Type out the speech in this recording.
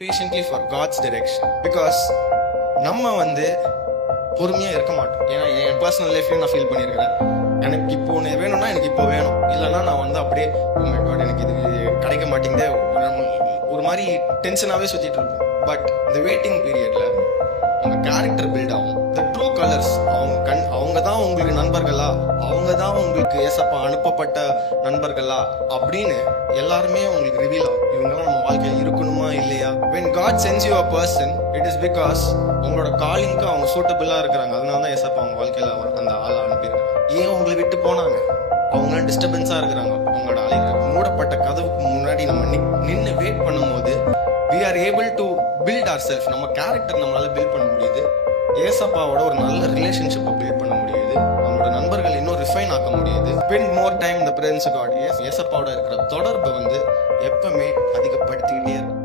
patiently for God's direction. Because நம்ம வந்து பொறுமையாக இருக்க மாட்டோம். ஏன்னா என் பர்சனல் லைஃப்லேயும் நான் ஃபீல் பண்ணியிருக்கிறேன். எனக்கு இப்போ ஒன்று வேணும்னா எனக்கு இப்போ வேணும், இல்லைன்னா நான் வந்து அப்படியே God எனக்கு இது கிடைக்க மாட்டேங்குதே, ஒரு மாதிரி டென்ஷனாகவே சுற்றிட்டு இருப்பேன். பட் இந்த வெயிட்டிங் பீரியடில் உங்கள் கேரக்டர் பில்ட் ஆகும். த ட்ரூ கலர்ஸ் அவங்க தான் உங்களுக்கு நண்பர்களா, அவங்க தான் உங்களுக்கு ஏசப்பா அனுப்பப்பட்ட நண்பர்களா அப்படின்னு எல்லாருமே உங்களுக்கு ரிவீல் ஆகும். இவங்கெல்லாம் நம்ம வாழ்க்கையில் இருக்கணுமா இல்லையா? when God sends you a person, it is because உங்களோட காலிங்க்கு அவங்க சூட்டபிளா இருக்கிறாங்க. அதனால தான் ஏசப்பா அவங்க வாழ்க்கையில அந்த ஆளை அனுப்பியிருக்காங்க. ஏன் உங்களை விட்டு போனாங்க? அவங்க டிஸ்டர்பன்ஸா இருக்கிறாங்க. உங்களோட ஆளுங்க மூடப்பட்ட கதவுக்கு முன்னாடி நம்ம நின்று வெயிட் பண்ணும்போது we are able to build ourselves. நம்ம கேரக்டர் நம்மளால பில்ட் பண்ண முடியுது. ஏசப்பாவோட ஒரு நல்ல ரிலேஷன்ஷிப்பை பில்ட் பண்ண முடியுது. நம்மளோட நண்பர்கள் இன்னும் ரிஃபைன் ஆக்க முடியுது. spend more time in the presence of God. ஏசப்பாவோட இருக்கிற தொடர்பை வந்து எப்பவுமே அதிகப்படுத்திக்கிட்டே இருக்கு.